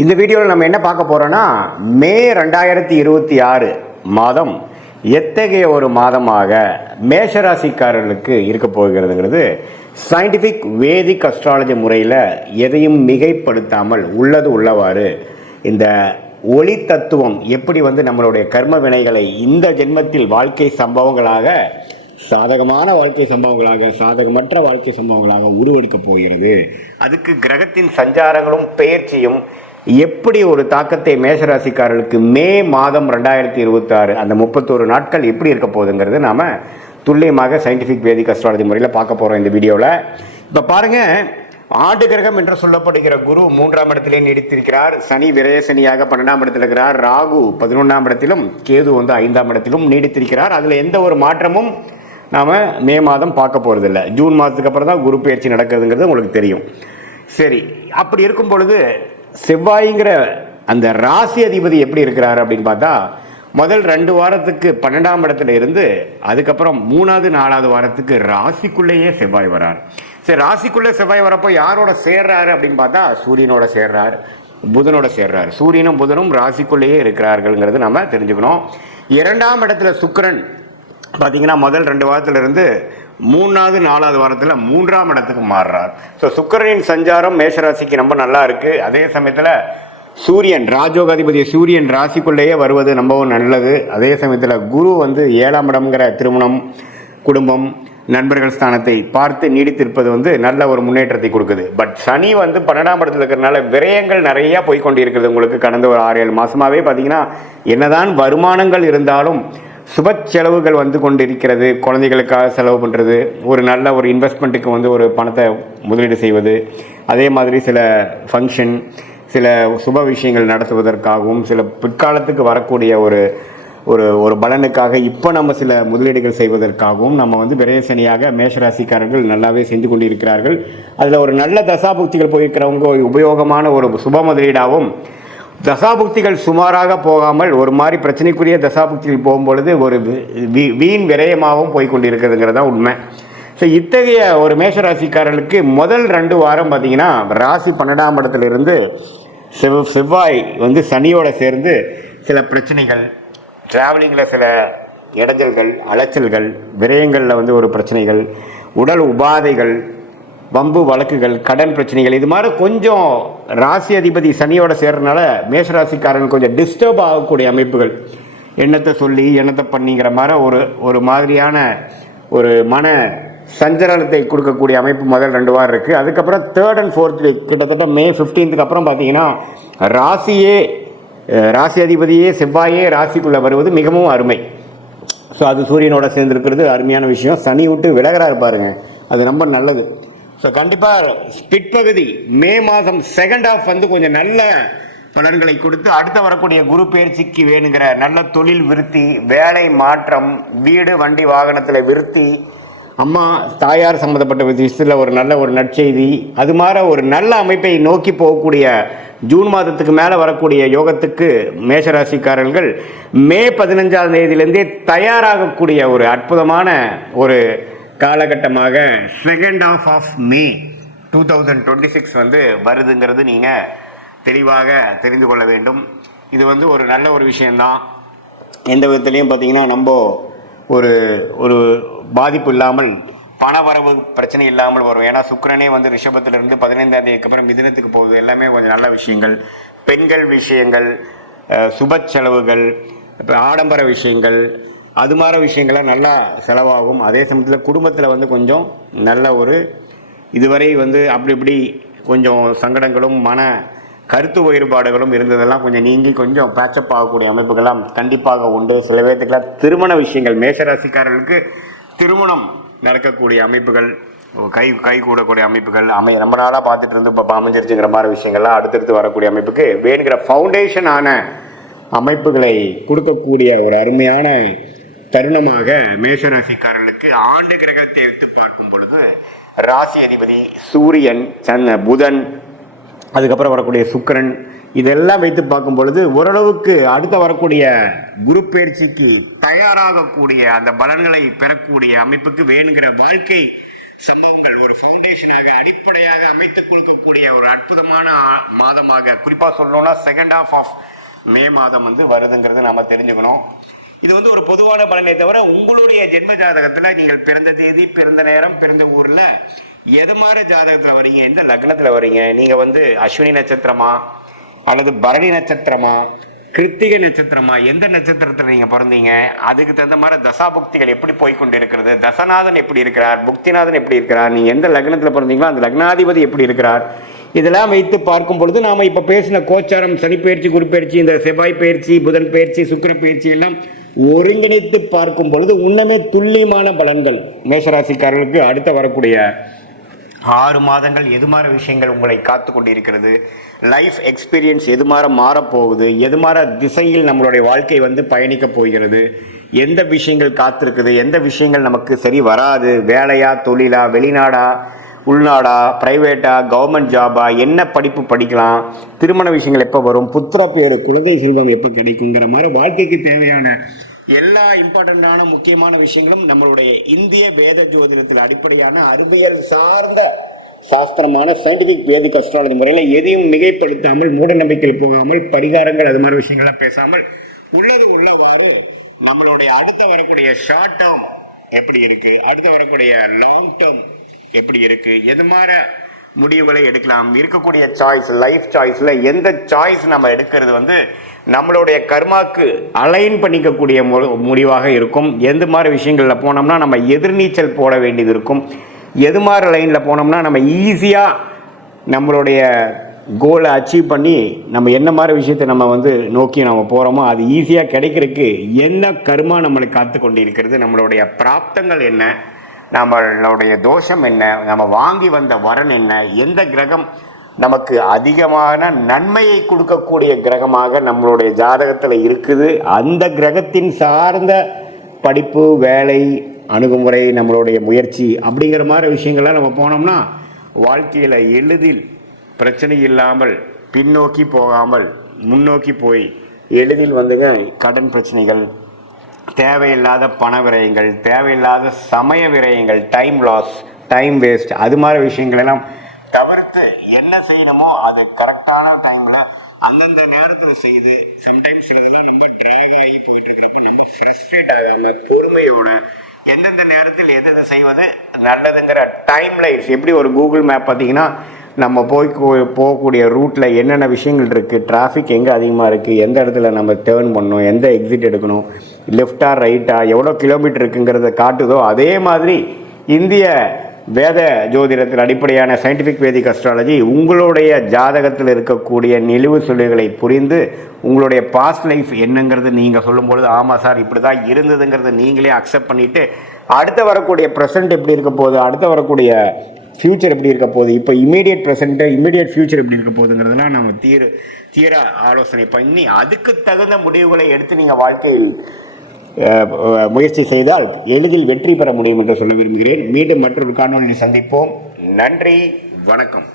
இந்த வீடியோவில் நம்ம என்ன பார்க்க போகிறோன்னா மே 2026 மாதம் எத்தகைய ஒரு மாதமாக மேஷராசிக்காரர்களுக்கு இருக்க போகிறதுங்கிறது சயின்டிஃபிக் வேதிக் அஸ்ட்ராலஜி முறையில் எதையும் மிகைப்படுத்தாமல் உள்ளது உள்ளவாறு இந்த ஒளி தத்துவம் எப்படி நம்மளுடைய கர்ம வினைகளை இந்த ஜென்மத்தில் வாழ்க்கை சம்பவங்களாக சாதகமான வாழ்க்கை சம்பவங்களாக சாதகமற்ற வாழ்க்கை சம்பவங்களாக உருவெடுக்கப் போகிறது. அதுக்கு கிரகத்தின் சஞ்சாரங்களும் பெயர்ச்சியும் எப்படி ஒரு தாக்கத்தை மேஷராசிக்காரர்களுக்கு மே மாதம் 2026 அந்த 31 நாட்கள் எப்படி இருக்க போகுதுங்கிறது நாம் துல்லியமாக சயின்டிஃபிக் வேதிக் அஸ்ட்ராலஜி முறையில் பார்க்க போகிறோம் இந்த வீடியோவில். இப்போ பாருங்கள், ஆண்டு கிரகம் என்று சொல்லப்படுகிற குரு 3ஆம் இடத்திலே நீடித்திருக்கிறார். சனி விரயசனியாக 12ஆம் இடத்தில் இருக்கிறார். ராகு 11ஆம் இடத்திலும், கேது 5ஆம் இடத்திலும் நீடித்திருக்கிறார். அதில் எந்த ஒரு மாற்றமும் நாம் மே மாதம் பார்க்க போகிறதில்ல. ஜூன் மாதத்துக்கு அப்புறம் தான் குரு பயிற்சி நடக்கிறதுங்கிறது உங்களுக்கு தெரியும். சரி, அப்படி இருக்கும் பொழுது செவ்வாய்ங்கிற அந்த ராசி அதிபதி எப்படி இருக்கிறார் அப்படின்னு பார்த்தா, முதல் 2 வாரத்துக்கு 12ஆம் இடத்துல இருந்து அதுக்கப்புறம் 3வது 4வது வாரத்துக்கு ராசிக்குள்ளேயே செவ்வாய் வரார். சரி, ராசிக்குள்ளே செவ்வாய் வரப்போ யாரோட சேர்றாரு அப்படின்னு பார்த்தா சூரியனோட சேர்றார், புதனோட சேர்றார். சூரியனும் புதனும் ராசிக்குள்ளேயே இருக்கிறார்கள்ங்கிறது நம்ம தெரிஞ்சுக்கணும். 2ஆம் இடத்துல சுக்கிரன் பார்த்தீங்கன்னா முதல் 2 வாரத்திலிருந்து 3வது 4வது வாரத்தில் 3ஆம் இடத்துக்கு மாறுறார். ஸோ சுக்கிரனின் சஞ்சாரம் மேஷராசிக்கு ரொம்ப நல்லா இருக்குது. அதே சமயத்தில் சூரியன் ராஜோகாதிபதி சூரியன் ராசிக்குள்ளேயே வருவது ரொம்பவும் நல்லது. அதே சமயத்தில் குரு 7ஆம் இடம்ங்கிற திருமணம், குடும்பம், நண்பர்கள் ஸ்தானத்தை பார்த்து நீடித்திருப்பது நல்ல ஒரு முன்னேற்றத்தை கொடுக்குது. பட் சனி 12ஆம் இடத்துல இருக்கிறதுனால விரயங்கள் நிறையா போய்கொண்டு இருக்குது. உங்களுக்கு கடந்த ஒரு 6-7 மாதமாகவே பார்த்தீங்கன்னா என்னதான் வருமானங்கள் இருந்தாலும் சுப செலவுகள் கொண்டிருக்கிறது. குழந்தைகளுக்காக செலவு பண்ணுறது, ஒரு நல்ல ஒரு இன்வெஸ்ட்மெண்ட்டுக்கு ஒரு பணத்தை முதலீடு செய்வது, அதே மாதிரி சில ஃபங்க்ஷன், சில சுப விஷயங்கள் நடத்துவதற்காகவும், சில பிற்காலத்துக்கு வரக்கூடிய ஒரு ஒரு ஒரு பலனுக்காக இப்போ நம்ம சில முதலீடுகள் செய்வதற்காகவும் நம்ம விரயசனியாக மேஷராசிக்காரர்கள் நல்லாவே செஞ்சு கொண்டு இருக்கிறார்கள். அதில் ஒரு நல்ல தசாபுக்திகள் போயிருக்கிறவங்க உபயோகமான ஒரு சுப முதலீடாகவும், தசாபுக்திகள் சுமாராக போகாமல் ஒரு மாதிரி பிரச்சனைக்குரிய தசாபுக்திகள் போகும்பொழுது ஒரு வீண் விரயமாகவும் போய்கொண்டிருக்கிறதுங்கிறது தான் உண்மை. ஸோ இத்தகைய ஒரு மேஷராசிக்காரர்களுக்கு முதல் 2 வாரம் பார்த்தீங்கன்னா ராசி 12ஆம் இடத்துலேருந்து செவ்வாய் சனியோட சேர்ந்து சில பிரச்சனைகள், டிராவலிங்கில் சில இடைஞ்சல்கள், அலைச்சல்கள், விரயங்களில் ஒரு பிரச்சனைகள், உடல் உபாதைகள், வம்பு வழக்குகள், கடன் பிரச்சனைகள், இது மாதிரி கொஞ்சம் ராசி அதிபதி சனியோட சேர்றதுனால மேஷராசிக்காரன் கொஞ்சம் டிஸ்டர்ப் ஆகக்கூடிய அமைப்புகள், எண்ணத்தை சொல்லி எண்ணத்தை பண்ணிங்கிற மாதிரி ஒரு மாதிரியான ஒரு மன சஞ்சலத்தை கொடுக்கக்கூடிய அமைப்பு முதல் 2 வாரம் இருக்குது. அதுக்கப்புறம் 3rd and 4th வீக் கிட்டத்தட்ட மே 15க்கு அப்புறம் பார்த்தீங்கன்னா ராசி அதிபதியே செவ்வாயே ராசிக்குள்ளே வருவது மிகவும் அருமை. ஸோ அது சூரியனோட சேர்ந்துருக்கிறது அருமையான விஷயம். சனி விட்டு விலகிறாரு பாருங்க, அது ரொம்ப நல்லது. ஸோ கண்டிப்பாக பிற்பகுதி மே மாதம் 2nd half கொஞ்சம் நல்ல பலன்களை கொடுத்து அடுத்த வரக்கூடிய குரு பயிற்சிக்கு வேணுங்கிற நல்ல தொழில் விருத்தி, வேலை மாற்றம், வீடு வண்டி வாகனத்தில் விருத்தி, அம்மா தாயார் சம்மந்தப்பட்ட விஷயத்தில் ஒரு நல்ல ஒரு நற்செய்தி, அது மாதிரி ஒரு நல்ல அமைப்பை நோக்கி போகக்கூடிய ஜூன் மாதத்துக்கு மேலே வரக்கூடிய யோகத்துக்கு மேஷராசிக்காரர்கள் மே 15ஆம் தேதியிலேருந்தே தயாராகக்கூடிய ஒரு அற்புதமான ஒரு காலகட்டமாக 2nd half of மே 2026 வருதுங்கிறது நீங்கள் தெளிவாக தெரிந்து கொள்ள வேண்டும். இது ஒரு நல்ல ஒரு விஷயந்தான். எந்த விதத்துலையும் பார்த்தீங்கன்னா நம்ம ஒரு ஒரு பாதிப்பு இல்லாமல், பண வரவு பிரச்சனை இல்லாமல் வரும். ஏன்னா சுக்கிரனே ரிஷபத்திலிருந்து 15ஆம் தேதிக்கு அப்புறம் மிதுனத்துக்கு போகுது. எல்லாமே கொஞ்சம் நல்ல விஷயங்கள், பெண்கள் விஷயங்கள், சுப செலவுகள், ஆடம்பர விஷயங்கள், அது மாதிரி விஷயங்கள்லாம் நல்லா செலவாகும். அதே சமயத்தில் குடும்பத்தில் கொஞ்சம் நல்ல ஒரு இதுவரை அப்படி இப்படி கொஞ்சம் சங்கடங்களும் மன கருத்து வேறுபாடுகளும் இருந்ததெல்லாம் கொஞ்சம் நீங்கி கொஞ்சம் பேச்சப் ஆகக்கூடிய அமைப்புகள்லாம் கண்டிப்பாக உண்டு. சில பேர்த்துக்கெல்லாம் திருமண விஷயங்கள், மேஷராசிக்காரர்களுக்கு திருமணம் நடக்கக்கூடிய அமைப்புகள், கை கூடக்கூடிய அமைப்புகள் ரொம்ப நாளாக பார்த்துட்டு இருந்து இப்போ அமைஞ்சிருச்சுங்கிற மாதிரி விஷயங்கள்லாம் அடுத்தடுத்து வரக்கூடிய அமைப்புக்கு வேணுங்கிற ஃபவுண்டேஷனான அமைப்புகளை கொடுக்கக்கூடிய ஒரு அருமையான தருணமாக மேஷராசிக்காரர்களுக்கு ஆண்டு கிரகத்தை எடுத்து பார்க்கும் பொழுது ராசி அதிபதி சூரியன், புதன், அதுக்கப்புறம் வரக்கூடிய சுக்கிரன், இதெல்லாம் வைத்து பார்க்கும் பொழுது ஓரளவுக்கு அடுத்த வரக்கூடிய குரு பயிற்சிக்கு தயாராகக்கூடிய அந்த பலன்களை பெறக்கூடிய அமைப்புக்கு வேணுங்கிற வாழ்க்கை சம்பவங்கள் ஒரு ஃபவுண்டேஷனாக அடிப்படையாக அமைத்துக் கொடுக்கக்கூடிய ஒரு அற்புதமான மாதமாக, குறிப்பாக சொல்லணும்னா செகண்ட் ஹாஃப் ஆஃப் மே மாதம் வருதுங்கிறது நாம தெரிஞ்சுக்கணும். இது ஒரு பொதுவான பலனை தவிர உங்களுடைய ஜென்ம ஜாதகத்துல நீங்கள் பிறந்த தேதி, பிறந்த நேரம், பிறந்த ஊர்ல எது மாதிரி ஜாதகத்துல வரீங்க, எந்த லக்னத்துல வரீங்க, நீங்க அஸ்வினி நட்சத்திரமா அல்லது பரணி நட்சத்திரமா, கிருத்திகை நட்சத்திரமா, எந்த நட்சத்திரத்துல நீங்க பிறந்தீங்க, அதுக்கு தகுந்த மாதிரி தசாபுக்திகள் எப்படி போய்கொண்டு இருக்கிறது, தசநாதன் எப்படி இருக்கிறார், புக்திநாதன் எப்படி இருக்கிறார், நீங்க எந்த லக்னத்துல பிறந்தீங்களோ அந்த லக்னாதிபதி எப்படி இருக்கிறார், இதெல்லாம் வைத்து பார்க்கும் பொழுது நாம இப்ப பேசின கோச்சாரம், சனி பயிற்சி, குரு பயிற்சி, இந்த செவ்வாய் பயிற்சி, புதன் பயிற்சி, சுக்கிர பயிற்சி எல்லாம் ஒருங்கிணைத்து பார்க்கும் பொழுது உன்னமே துல்லியமான பலன்கள் மேஷராசிக்காரர்களுக்கு அடுத்த வரக்கூடிய 6 மாதங்கள் எது மாதிரி விஷயங்கள் உங்களை காத்து கொண்டிருக்கிறது, லைஃப் எக்ஸ்பீரியன்ஸ் எது மாதிரி மாறப்போகுது, எது மாதிரி திசையில் நம்மளுடைய வாழ்க்கை பயணிக்க போகிறது, எந்த விஷயங்கள் காத்திருக்குது, எந்த விஷயங்கள் நமக்கு சரி வராது, வேலையா, தொழிலா, வெளிநாடா, உள்நாடா, பிரைவேட்டா, கவர்மெண்ட் ஜாபா, என்ன படிப்பு படிக்கலாம், திருமண விஷயங்கள் எப்போ வரும், புத்திர பேரு, குழந்தை செல்வம் எப்போ கிடைக்குங்கிற மாதிரி வாழ்க்கைக்கு தேவையான எல்லா இம்பார்ட்டண்டான முக்கியமான விஷயங்களும் நம்மளுடைய இந்திய வேத ஜோதிடத்தில் அடிப்படையான அறிவியல் சார்ந்த சாஸ்திரமான சயின்டிபிக் வேதிக் அஸ்ட்ராலஜி முறையில் எதையும் மிகைப்படுத்தாமல், மூட நம்பிக்கையில் போகாமல், பரிகாரங்கள் அது மாதிரி விஷயங்கள்லாம் பேசாமல் உள்ளது உள்ளவாறு நம்மளுடைய அடுத்த வரக்கூடிய ஷார்ட் டேர்ம் எப்படி இருக்கு, அடுத்த வரக்கூடிய லாங் டேர்ம் எப்படி இருக்கு, எது மாதிரி முடிவுகளை எடுக்கலாம், இருக்கக்கூடிய சாய்ஸ், லைஃப் சாய்ஸ்ல எந்த சாய்ஸ் நம்ம எடுக்கிறது நம்மளுடைய கர்மாக்கு அலைன் பண்ணிக்கக்கூடிய முடிவாக இருக்கும். எந்த மாதிரி விஷயங்கள்ல போனோம்னா நம்ம எதிர்நீச்சல் போட வேண்டியது இருக்கும், எது மாதிரி லைன்ல போனோம்னா நம்ம ஈஸியா நம்மளுடைய கோலை அச்சீவ் பண்ணி நம்ம என்ன மாதிரி விஷயத்தை நம்ம நோக்கி நம்ம போறோமோ அது ஈஸியா கிடைக்கிறதுக்கு என்ன கர்மா நம்மளை காத்து கொண்டு இருக்கிறது, நம்மளுடைய பிராப்தங்கள் என்ன, நம்மளுடைய தோஷம் என்ன, நம்ம வாங்கி வந்த வரன் என்ன, எந்த கிரகம் நமக்கு அதிகமான நன்மையை கொடுக்கக்கூடிய கிரகமாக நம்மளுடைய ஜாதகத்தில் இருக்குது, அந்த கிரகத்தின் சார்ந்த படிப்பு, வேலை, அணுகுமுறை, நம்மளுடைய முயற்சி அப்படிங்கிற மாதிரி விஷயங்கள்லாம் நம்ம போனோம்னா வாழ்க்கையில் எளிதில் பிரச்சனை இல்லாமல் பின்னோக்கி போகாமல் முன்னோக்கி போய் எளிதில் கடன் பிரச்சனைகள், தேவையில்லாத பண விரயங்கள், தேவையில்லாத சமய விரயங்கள், டைம் லாஸ், டைம் வேஸ்ட், அது மாதிரி விஷயங்கள் எல்லாம் தவிர்த்து என்ன செய்யணுமோ அது கரெக்டான டைம்ல அந்தந்த நேரத்தில் செய்து, சம்டைம்ஸ் சிலதெல்லாம் ரொம்ப ட்ராக் ஆகி போயிட்டு இருக்கிறப்ப நம்ம ஃப்ரஸ்ட்ரேட் ஆகாம பொறுமையோட எந்தெந்த நேரத்தில் எது செய்வது நல்லதுங்கிற டைம் லைன்ஸ், எப்படி ஒரு கூகுள் மேப் பார்த்தீங்கன்னா நம்ம போகக்கூடிய ரூட்டில் என்னென்ன விஷயங்கள் இருக்குது, டிராஃபிக் எங்கே அதிகமாக இருக்குது, எந்த இடத்துல நம்ம டேர்ன் பண்ணணும், எந்த எக்ஸிட் எடுக்கணும், லெஃப்டா ரைட்டா, எவ்வளோ கிலோமீட்டர் இருக்குங்கிறத காட்டுதோ அதே மாதிரி இந்திய வேத ஜோதிடத்தில் அடிப்படையான சயின்டிஃபிக் வேதிக் அஸ்ட்ராலஜி உங்களுடைய ஜாதகத்தில் இருக்கக்கூடிய நிலுவு சொல்லுகளை புரிந்து உங்களுடைய பாஸ்ட் லைஃப் என்னங்கிறது நீங்கள் சொல்லும்பொழுது ஆமாம் சார் இப்படி தான் இருந்ததுங்கிறது நீங்களே அக்செப்ட் பண்ணிவிட்டு அடுத்த வரக்கூடிய ப்ரெசென்ட் எப்படி இருக்க போகுது, அடுத்த வரக்கூடிய ஃபியூச்சர் எப்படி இருக்க போகுது, இப்போ இமீடியட் ப்ரெசென்ட், இமீடியட் ஃபியூச்சர் எப்படி இருக்க போகுதுங்கிறதுலாம் நம்ம தீர ஆலோசனை பண்ணி அதுக்கு தகுந்த முடிவுகளை எடுத்து நீங்கள் வாழ்க்கையில் முயற்சி செய்தால் எளிதில் வெற்றி பெற முடியும் என்று சொல்ல விரும்புகிறேன். மீண்டும் மற்றொரு காணொலியில் சந்திப்போம். நன்றி, வணக்கம்.